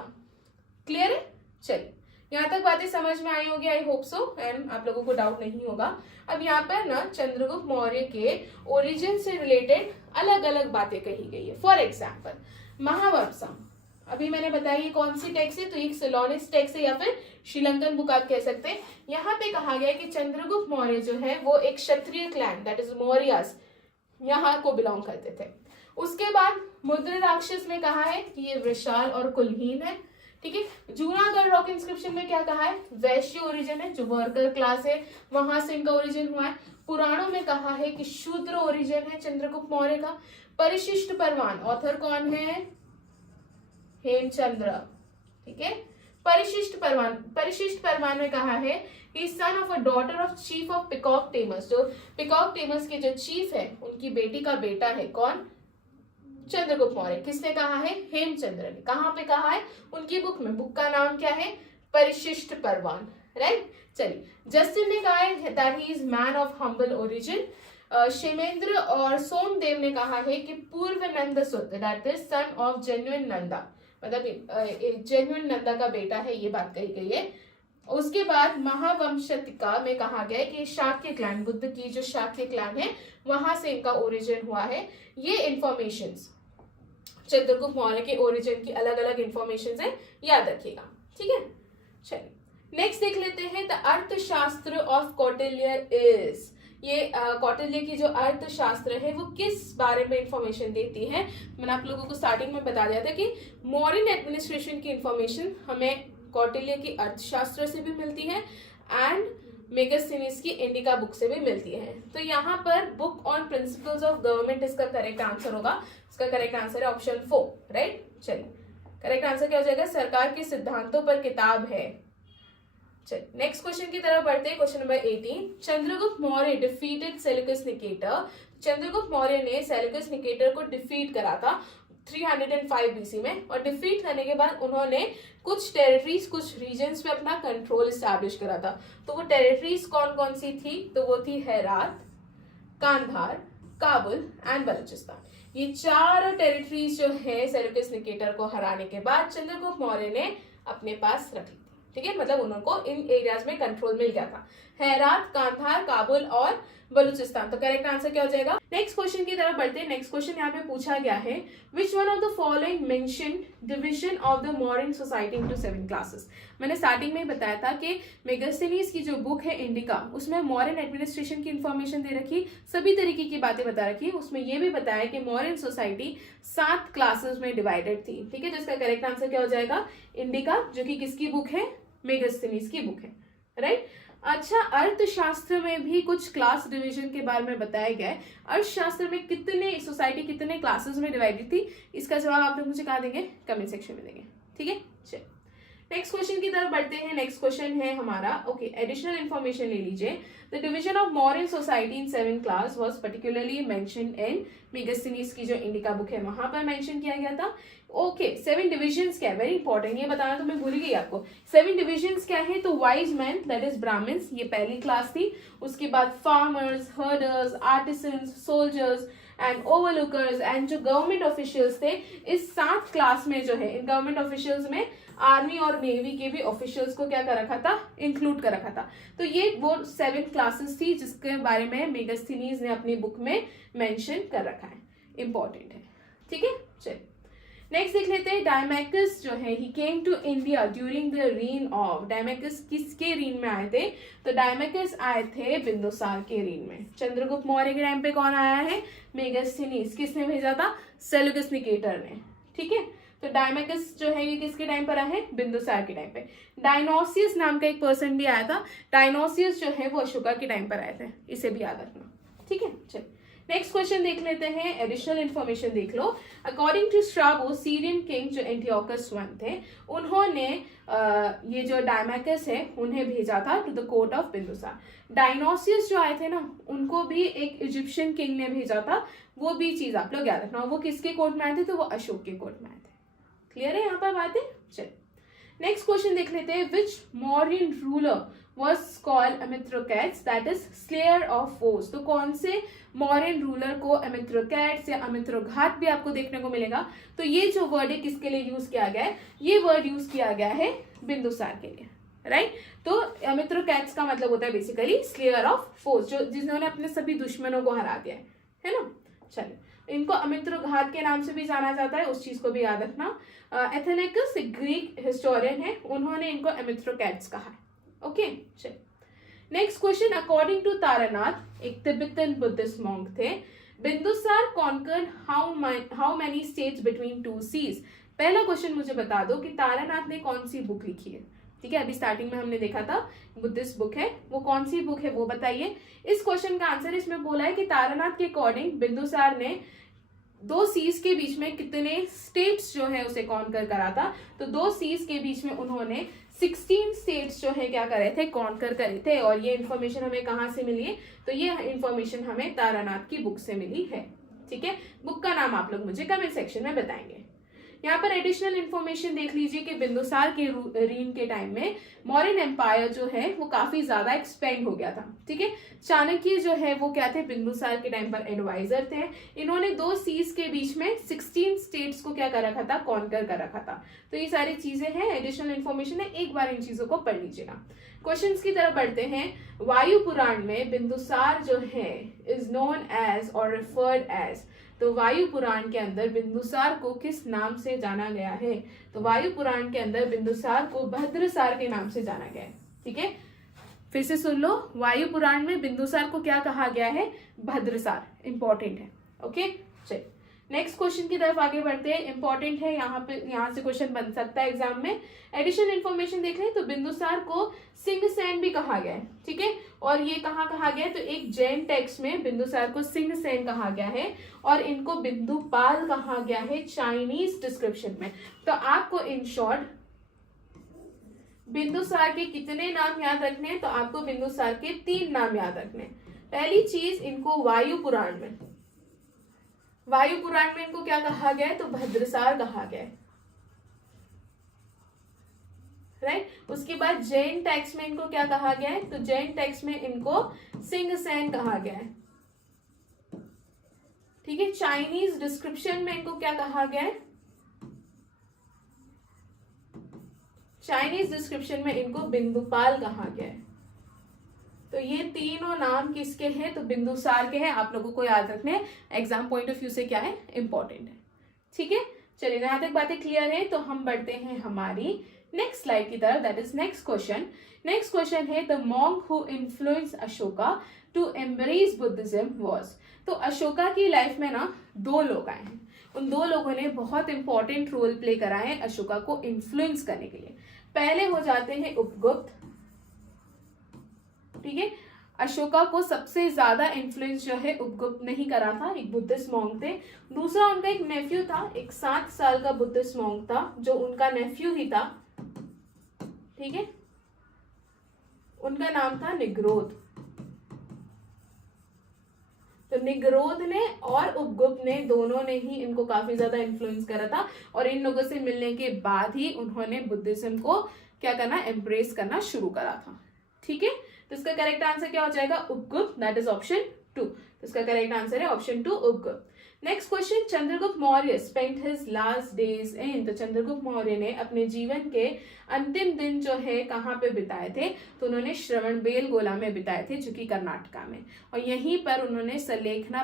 क्लियर है? चलिए यहाँ तक बातें समझ में आई होगी, आई होप सो, एंड आप लोगों को डाउट नहीं होगा। अब यहाँ पर ना चंद्रगुप्त मौर्य के ओरिजिन से रिलेटेड अलग अलग बातें कही गई है। फॉर एग्जाम्पल महावंशम, अभी मैंने बताया ये कौन सी टेक्स्ट है, तो एक सिलोनिस टेक्स्ट है या फिर श्रीलंकन बुक आप कह सकते हैं। यहाँ पे कहा गया है कि चंद्रगुप्त मौर्य जो है वो एक क्षत्रिय क्लैन, दैट इज मौर्यास, यहाँ को बिलोंग करते थे। उसके बाद मुद्र राक्षस में कहा है कि ये वृषाल और कुलहीन है, ठीक है। जूनागढ़ रॉक इंस्क्रिप्शन में क्या कहा है, वैश्य ओरिजिन है, जो वर्कर क्लास है, वहां से इनका ओरिजिन हुआ है। पुराणों में कहा है कि शूद्र ओरिजिन है चंद्रगुप्त मौर्य का। परिशिष्ट परवान, ऑथर कौन है, हेमचंद्र, ठीक है। परिशिष्ट परवान में कहा है कि son of a daughter of chief of peacock tamers, जो पिकॉक टेमस के जो चीफ है उनकी बेटी का बेटा है कौन, चंद्रगुप्त मौर्य। किसने कहा है, हेमचंद्र ने। कहाँ पे कहा है, उनकी बुक में। बुक का नाम क्या है, परिशिष्ट परवान, राइट। चलिए जस्टिन ने कहा है that he is man of humble origin. Kshemendra और सोमदेव ने कहा है कि पूर्व नंद सुत, that is son of genuine Nanda, मतलब जेन्युइन नंदा का बेटा है, ये बात कही गई है। उसके बाद महावंशतिका में कहा गया है कि शाक्य क्लैन, बुद्ध की जो शाक्य क्लैन है वहां से इनका ओरिजिन हुआ है। ये इंफॉर्मेशंस चंद्रगुप्त मौर्य के ओरिजिन की अलग अलग इंफॉर्मेशन है, याद रखिएगा, ठीक है। चलिए नेक्स्ट देख लेते हैं, द अर्थशास्त्र ऑफ कौटिल्य इज। ये कौटिल्य की जो अर्थशास्त्र है वो किस बारे में इंफॉर्मेशन देती है। मैंने आप लोगों को स्टार्टिंग में बता दिया था कि मॉडर्न एडमिनिस्ट्रेशन की इंफॉर्मेशन हमें कौटिल्य की अर्थशास्त्र से भी मिलती है एंड मेगास्थनीज की इंडिका बुक से भी मिलती है। तो यहाँ पर book on principles of government इसका करेक्ट आंसर होगा। इसका करेक्ट आंसर है ऑप्शन 4, राइट। चलिए करेक्ट आंसर क्या हो जाएगा, सरकार के सिद्धांतों पर किताब है। चलिए नेक्स्ट क्वेश्चन की तरफ बढ़ते हैं। Question number 18, Chandragupta Maurya defeated Seleucus Nicator. Chandragupta Maurya ने सेल्यूकस निकेटर को डिफीट करा था 305 बीसी में, और डिफीट करने के बाद उन्होंने कुछ टेरिटरीज, कुछ रीजन्स पे अपना कंट्रोल एस्टैब्लिश करा था। तो वो टेरिटरीज कौन कौन सी थी, तो वो थी हेरात, कांधार, काबुल एंड बलूचिस्तान। ये चार टेरिटरीज जो है सेल्यूकस निकेटर को हराने के बाद चंद्रगुप्त मौर्य ने अपने पास रखी, ठीक है, मतलब उनको इन एरियाज में कंट्रोल मिल गया था। हेरात, कांधार, काबुल और बलूचिस्तान। तो करेक्ट आंसर क्या हो जाएगा? नेक्स्ट क्वेश्चन की तरफ बढ़ते हैं। नेक्स्ट क्वेश्चन यहाँ पे पूछा गया है, which one of the following mention division of the modern society into 7 classes. मैंने स्टार्टिंग में ही बताया था कि मेगास्थनीज की जो बुक है इंडिका, उसमें मॉडर्न एडमिनिस्ट्रेशन की इंफॉर्मेशन दे रखी, सभी तरीके की बातें बता रखी। उसमें यह भी बताया कि मॉडर्न सोसाइटी 7 क्लासेस में डिवाइडेड थी। ठीक है, जिसका करेक्ट आंसर क्या हो जाएगा? इंडिका, जो कि किसकी बुक है? मेगास्थनीज की बुक है, राइट। अच्छा, अर्थशास्त्र में भी कुछ क्लास डिवीजन के बारे में बताया गया है। अर्थशास्त्र में कितने सोसाइटी कितने क्लासेस में डिवाइडेड थी, इसका जवाब आप लोग मुझे कहा देंगे? कमेंट सेक्शन में देंगे। ठीक है, चलिए नेक्स्ट क्वेश्चन की तरफ बढ़ते हैं। नेक्स्ट क्वेश्चन है हमारा, ओके, एडिशनल इंफॉर्मेशन ले लीजिए। The division of modern society in 7 class was particularly mentioned in Megasthenes की जो इंडिका बुक है, वहां पर मेंशन किया गया था। ओके, 7 डिविजन्स क्या है? वेरी इंपॉर्टेंट, ये बताना तो मैं भूल गई आपको। 7 डिविजन्स क्या है? तो wise man, that is Brahmins, ये पहली क्लास थी। उसके बाद farmers, herders, artisans, soldiers and overlookers and जो गवर्नमेंट ऑफिशियल्स थे, इस 7 क्लास में जो है, इन गवर्नमेंट ऑफिशियल्स में आर्मी और नेवी के भी ऑफिशियल्स को क्या कर रखा था? इंक्लूड कर रखा था। तो ये वो 7 क्लासेस थी जिसके बारे में मेगास्थनीज ने अपनी बुक में मेंशन कर रखा है, इंपॉर्टेंट है। ठीक है, चलिए नेक्स्ट देख लेते हैं। डायमैकस जो है, he came to India during the reign of, Deimachus किसके रीन में आए थे? तो डायमैकस आए थे बिंदुसार के रीन में। चंद्रगुप्त मौर्य के टाइम पे कौन आया है? मेगास्थनीज। किसने भेजा था? सेल्यूकस निकेटर ने। ठीक है, तो डायमैकस जो है ये किसके टाइम पर आया है? बिंदुसार के टाइम पे। डायनोसियस नाम का एक पर्सन भी आया था। डायनोसियस जो है वो अशोका के टाइम पर आए थे, इसे भी याद रखना। ठीक है, चलिए नेक्स्ट क्वेश्चन देख लेते हैं। एडिशनल इंफॉर्मेशन देख लो। अकॉर्डिंग टू स्ट्राबो, सीरियन किंग जो एंटियोकस I थे, उन्होंने ये जो डायमैकस है उन्हें भेजा था to the court of Bindusara. Dionysius जो आए थे ना, उनको भी एक इजिप्शियन किंग ने भेजा था। वो भी चीज आप लोग याद रखना। वो किसके कोर्ट में आए थे? तो वो अशोक के कोर्ट में आए थे। क्लियर है यहाँ पर बातें? चलिए नेक्स्ट क्वेश्चन देख लेते हैं। Which Mauryan ruler was called Amithrocates, that is slayer of foes। तो कौन से मौर्यन रूलर को अमिथ्रोकैट्स या अमिथ्रोघात भी आपको देखने को मिलेगा। तो ये जो वर्ड है किसके लिए यूज किया गया है? ये वर्ड यूज किया गया है बिंदुसार के लिए, राइट। तो अमिथ्रोकैट्स का मतलब होता है बेसिकली स्लेयर ऑफ फोर्स, जो जिन्होंने अपने सभी दुश्मनों को हरा दिया है ना। चलिए, इनको अमिथ्रोघात के नाम से भी जाना जाता है, उस चीज को भी याद रखना। एथेनेकस एक ग्रीक हिस्टोरियन है, उन्होंने इनको अमिथ्रोकैट्स कहा है। ओके, चलिए next question. According to Taranath, एक तिब्बतन बुद्धिस्ट मॉन्क थे, Bindusara conquered how many states between 2 seas. पहला क्वेश्चन मुझे बता दो कि तारानाथ ने कौन सी बुक लिखी है। ठीक है, अभी स्टार्टिंग में हमने देखा था बुद्धिस्ट बुक है, वो कौन सी बुक है वो बताइए। इस क्वेश्चन का आंसर इसमें बोला है कि तारानाथ के अकॉर्डिंग बिंदुसार ने 2 सीज के बीच में कितने स्टेट्स जो है उसे कॉन्कर करा था। तो 2 सीज के बीच में उन्होंने 16 स्टेट्स जो है क्या करे थे? कॉन्कर करे थे। और ये इन्फॉर्मेशन हमें कहाँ से मिली है? तो ये इन्फॉर्मेशन हमें तारानाथ की बुक से मिली है। ठीक है, बुक का नाम आप लोग मुझे कमेंट सेक्शन में बताएंगे। यहाँ पर एडिशनल इंफॉर्मेशन देख लीजिए कि बिंदुसार के रीन के टाइम में मौर्यन एम्पायर जो है वो काफी ज्यादा एक्सपेंड हो गया था। ठीक है, चाणक्य जो है वो क्या थे? बिंदुसार के टाइम पर एडवाइजर थे। इन्होंने 2 सीज के बीच में 16 स्टेट्स को क्या कर रखा था? कॉन्कर कर रखा था। तो ये सारी चीजें हैं, एडिशनल इंफॉर्मेशन है, एक बार इन चीजों को पढ़ लीजिएगा। क्वेश्चंस की तरफ बढ़ते हैं। वायु पुराण में बिंदुसार जो है इज नोन एज और रेफर्ड एज। तो वायु पुराण के अंदर बिंदुसार को किस नाम से जाना गया है? तो वायु पुराण के अंदर बिंदुसार को भद्रसार के नाम से जाना गया है। ठीक है, फिर से सुन लो, वायु पुराण में बिंदुसार को क्या कहा गया है? भद्रसार। इंपॉर्टेंट है। ओके, चलिए नेक्स्ट क्वेश्चन की तरफ आगे बढ़ते हैं। इंपॉर्टेंट है, यहाँ से क्वेश्चन बन सकता है एग्जाम में। एडिशनल इंफॉर्मेशन देख लें तो बिंदुसार को सिंहसेन भी कहा गया है। ठीक है, और ये कहाँ कहा गया है? तो एक जैन टेक्स्ट में बिंदुसार को सिंहसेन कहा गया है और इनको बिंदुपाल कहा गया है चाइनीज डिस्क्रिप्शन में। तो आपको इन शॉर्ट बिंदुसार के कितने नाम याद रखने हैं? तो आपको बिंदुसार के 3 नाम याद रखने हैं। पहली चीज, इनको वायु पुराण में इनको क्या कहा गया है? तो भद्रसार कहा गया है, राइट। उसके बाद जैन टेक्स्ट में इनको क्या कहा गया है? तो जैन टेक्स्ट में इनको सिंहसेन कहा गया है। ठीक है, चाइनीज डिस्क्रिप्शन में इनको क्या कहा गया है? चाइनीज डिस्क्रिप्शन में इनको बिंदुपाल कहा गया है। तो ये तीनों नाम किसके हैं? तो बिंदुसार के हैं। आप लोगों को याद रखने, एग्जाम पॉइंट ऑफ व्यू से क्या है, इंपॉर्टेंट है। ठीक है, चलिए यहाँ तक बातें क्लियर है। तो हम बढ़ते हैं हमारी नेक्स्ट स्लाइड की तरफ, that is next question. Next question है the monk who influence Ashoka to embrace Buddhism was. तो अशोका की लाइफ में ना 2 लोग आए हैं, उन 2 लोगों ने बहुत इंपॉर्टेंट रोल प्ले करा है अशोका को इन्फ्लुएंस करने के लिए। पहले हो जाते हैं उपगुप्त। ठीक है, अशोका को सबसे ज्यादा इन्फ्लुएंस जो है उपगुप्त ने ही करा था, एक बुद्धिस्ट मॉन्क थे। दूसरा उनका एक नेफ्यू था, एक 7 साल का बुद्धिस्ट मॉन्क था जो उनका नेफ्यू ही था। ठीक है, उनका नाम था निग्रोध। तो निग्रोध ने और उपगुप्त ने, दोनों ने ही इनको काफी ज्यादा इन्फ्लुएंस करा था और इन लोगों से मिलने के बाद ही उन्होंने बुद्धिज्म को क्या करना, एम्ब्रेस करना शुरू करा था। ठीक है, तो इसका करेक्ट आंसर क्या हो जाएगा, उपगुप्त, दैट इज ऑप्शन 2। तो इसका करेक्ट आंसर है option 2 Upagupta. Next question, Chandragupta Maurya spent his last days in. तो चंद्रगुप्त मौर्य ने अपने जीवन के अंतिम दिन जो है कहाँ पे बिताए थे? तो उन्होंने श्रवणबेलगोला में बिताए थे, जो कि कर्नाटका में, और यहीं पर उन्होंने सलेखना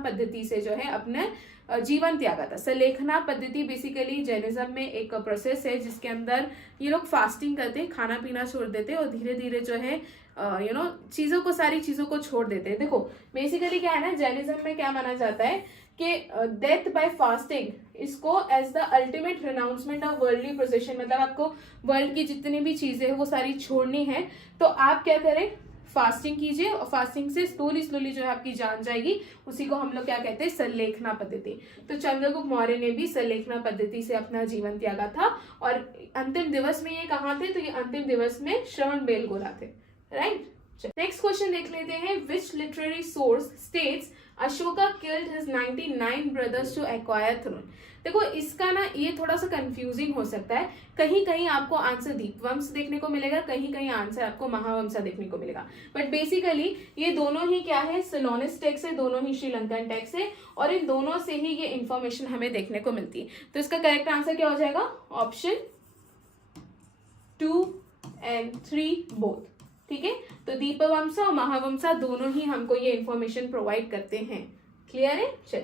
पद्धति से जो है अपने जीवन त्यागा था। सलेखना पद्धति बेसिकली जैनिज्म में एक प्रोसेस है जिसके अंदर ये लोग फास्टिंग करते, खाना पीना छोड़ देते और धीरे धीरे जो है चीजों को, सारी चीजों को छोड़ देते हैं। देखो बेसिकली क्या है ना, जैनिज्म में क्या माना जाता है कि डेथ बाय फास्टिंग, इसको as the ultimate renouncement of worldly possession, मतलब आपको वर्ल्ड की जितनी भी चीजें हैं वो सारी छोड़नी है, तो आप क्या करें, फास्टिंग कीजिए और फास्टिंग से स्लोली स्लोली जो है आपकी जान जाएगी। उसी को हम लोग क्या कहते हैं, सल्लेखना पद्धति। तो चंद्रगुप्त मौर्य ने भी सल्लेखना पद्धति से अपना जीवन त्यागा था और अंतिम दिवस में ये कहाँ थे? तो ये अंतिम दिवस में श्रवणबेलगोला थे, राइट। नेक्स्ट क्वेश्चन देख लेते हैं, which literary source states Ashoka killed his 99 brothers to acquire throne. देखो इसका ना ये थोड़ा सा कंफ्यूजिंग हो सकता है, कहीं कहीं आपको आंसर दीपवंश देखने को मिलेगा, कहीं कहीं आंसर आपको महावंशा देखने को मिलेगा, बट बेसिकली ये दोनों ही क्या है, सिलोनिस टेक्स्ट है, दोनों ही श्रीलंकन टेक्स्ट है और इन दोनों से ही ये इंफॉर्मेशन हमें देखने को मिलती है। तो इसका करेक्ट आंसर क्या हो जाएगा, ऑप्शन 2 and 3 बोथ। ठीक है, तो दीपवंशा और महावंशा दोनों ही हमको ये इंफॉर्मेशन प्रोवाइड करते हैं। क्लियर है, चल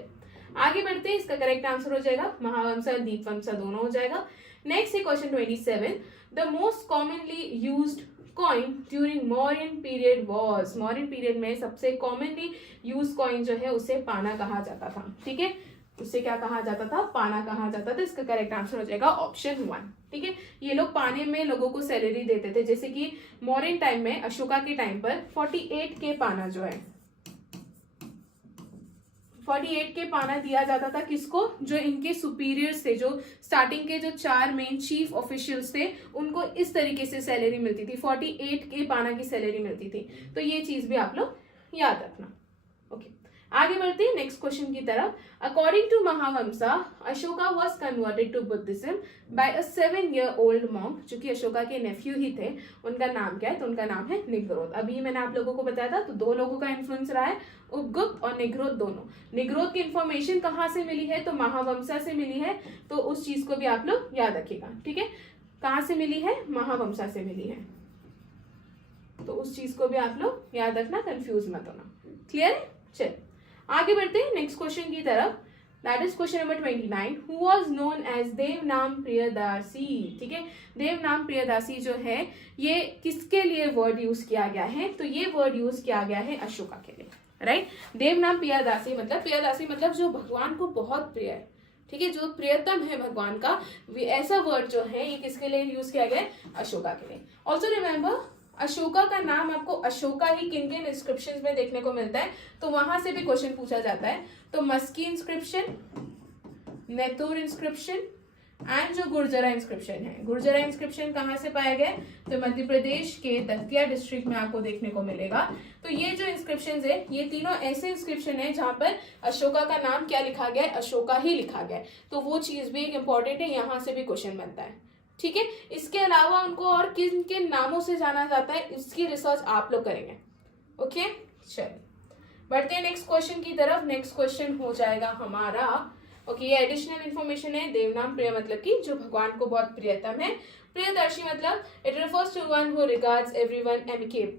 आगे बढ़ते हैं। इसका करेक्ट आंसर हो जाएगा महावंशा और दीपवंशा दोनों हो जाएगा। नेक्स्ट है question 27, the most commonly used coin during Mauryan period was. Mauryan period में सबसे कॉमनली यूज कॉइन जो है उसे पाना कहा जाता था। ठीक है, उसे क्या कहा जाता था, पाना कहा जाता था। इसका करेक्ट आंसर हो जाएगा ऑप्शन 1। ठीक है, ये लोग पाने में लोगों को सैलरी देते थे, जैसे कि मौर्यन टाइम में, अशोका के टाइम पर 48 के पाना जो है, 48 के पाना दिया जाता था किसको, जो इनके सुपीरियर्स थे, जो स्टार्टिंग के जो 4 मेन चीफ ऑफिशियल्स थे, उनको इस तरीके से सैलरी मिलती थी, 48 के पाना की सैलरी मिलती थी। तो ये चीज भी आप लोग याद रखना। ओके, आगे बढ़ते हैं नेक्स्ट क्वेश्चन की तरफ। According to Mahavamsa, Ashoka was converted to Buddhism by a 7-year-old monk, जो कि अशोका के नेफ्यू ही थे। उनका नाम क्या है, तो उनका नाम है निग्रोध। अभी मैंने आप लोगों को बताया था, तो 2 लोगों का इन्फ्लुएंस रहा है, उपगुप्त और निग्रोध दोनों। निग्रोध की इन्फॉर्मेशन कहाँ से मिली है, तो महावंशा से मिली है, तो उस चीज को भी आप लोग याद रखिएगा। ठीक है, कहाँ से मिली है, महावंशा से मिली है, तो उस चीज को भी आप लोग याद रखना, कंफ्यूज मत होना। क्लियर है, चल आगे बढ़ते हैं नेक्स्ट क्वेश्चन की तरफ, that is question number 29, who was known as Devanam Priyadasi. ठीक है, देवनाम प्रियदासी जो है ये किसके लिए वर्ड यूज किया गया है, तो ये वर्ड यूज किया गया है अशोका के लिए, राइट। देवनाम प्रियदासी मतलब जो भगवान को बहुत प्रिय है, ठीक है, जो प्रियतम है भगवान का, ऐसा वर्ड जो है ये किसके लिए यूज किया गया है, अशोका के लिए। ऑल्सो रिमेम्बर, अशोका का नाम आपको अशोका ही किन किन इंस्क्रिप्शंस में देखने को मिलता है, तो वहां से भी क्वेश्चन पूछा जाता है। तो मस्की इंस्क्रिप्शन, नेतुर इंस्क्रिप्शन एंड जो गुर्जरा इंस्क्रिप्शन है। गुर्जरा इंस्क्रिप्शन कहाँ से पाया गया, तो मध्य प्रदेश के दतिया डिस्ट्रिक्ट में आपको देखने को मिलेगा। तो ये जो इंस्क्रिप्शन है, ये तीनों ऐसे इंस्क्रिप्शन है जहां पर अशोका का नाम क्या लिखा गया है, अशोका ही लिखा गया है। तो वो चीज भी एक इंपॉर्टेंट है, यहाँ से भी क्वेश्चन बनता है। ठीक है, इसके अलावा उनको और किन किन नामों से जाना जाता है, इसकी रिसर्च आप लोग करेंगे। ओके, चलिए बढ़ते हैं नेक्स्ट क्वेश्चन की तरफ। नेक्स्ट क्वेश्चन हो जाएगा हमारा ओके, ये एडिशनल इन्फॉर्मेशन है। देवनाम प्रिय मतलब कि जो भगवान को बहुत प्रियतम है। प्रियदर्शी मतलब it refers to one who regards everyone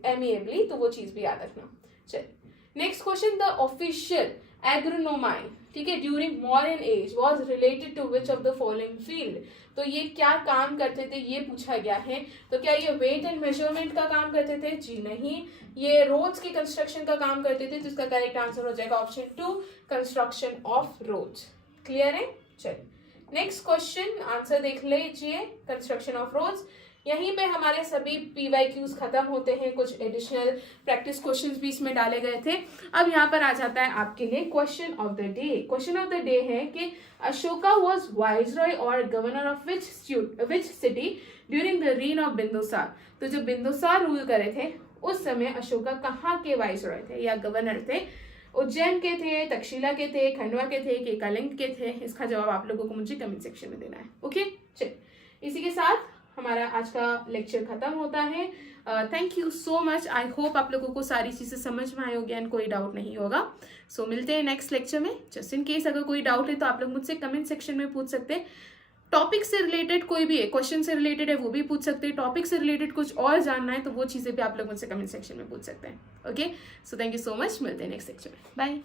amiably, तो वो चीज भी याद रखना। चलिए next question, the official agronomoi, ठीक है, during modern age was related to which of the following field. तो ये क्या काम करते थे ये पूछा गया है। तो क्या ये वेट एंड मेजरमेंट का काम करते थे? जी नहीं। ये रोड्स की कंस्ट्रक्शन का काम करते थे, तो इसका करेक्ट आंसर हो जाएगा option 2, construction of roads. Clear है? चलिए नेक्स्ट क्वेश्चन आंसर देख लीजिए, कंस्ट्रक्शन ऑफ रोड्स। यहीं पे हमारे सभी PYQs खत्म होते हैं, कुछ एडिशनल प्रैक्टिस क्वेश्चंस भी इसमें डाले गए थे। अब यहाँ पर आ जाता है आपके लिए question of the day. Question of the day है कि अशोका वाज वाइसरॉय और governor of which city during the reign of Bindusara. तो जो बिंदुसार रूल करे थे उस समय अशोका कहाँ के वाइसरॉय थे या गवर्नर थे? उज्जैन के थे, तक्षशिला के थे, खंडवा के थे कि कलिंग के थे? इसका जवाब आप लोगों को मुझे कमेंट सेक्शन में देना है। ओके, चलिए इसी के साथ हमारा आज का लेक्चर खत्म होता है। Thank you so much. I hope आप लोगों को सारी चीजें समझ में आई होगी एंड कोई डाउट नहीं होगा। सो मिलते हैं नेक्स्ट लेक्चर में। जस्ट इन केस अगर कोई डाउट है तो आप लोग मुझसे कमेंट सेक्शन में पूछ सकते हैं। टॉपिक से रिलेटेड कोई भी है, क्वेश्चन से रिलेटेड है वो भी पूछ सकते हैं। टॉपिक से रिलेटेड कुछ और जानना है तो वो चीजें भी आप लोग मुझसे कमेंट सेक्शन में पूछ सकते हैं। Okay, so thank you so much. मिलते हैं नेक्स्ट लेक्चर में। बाय।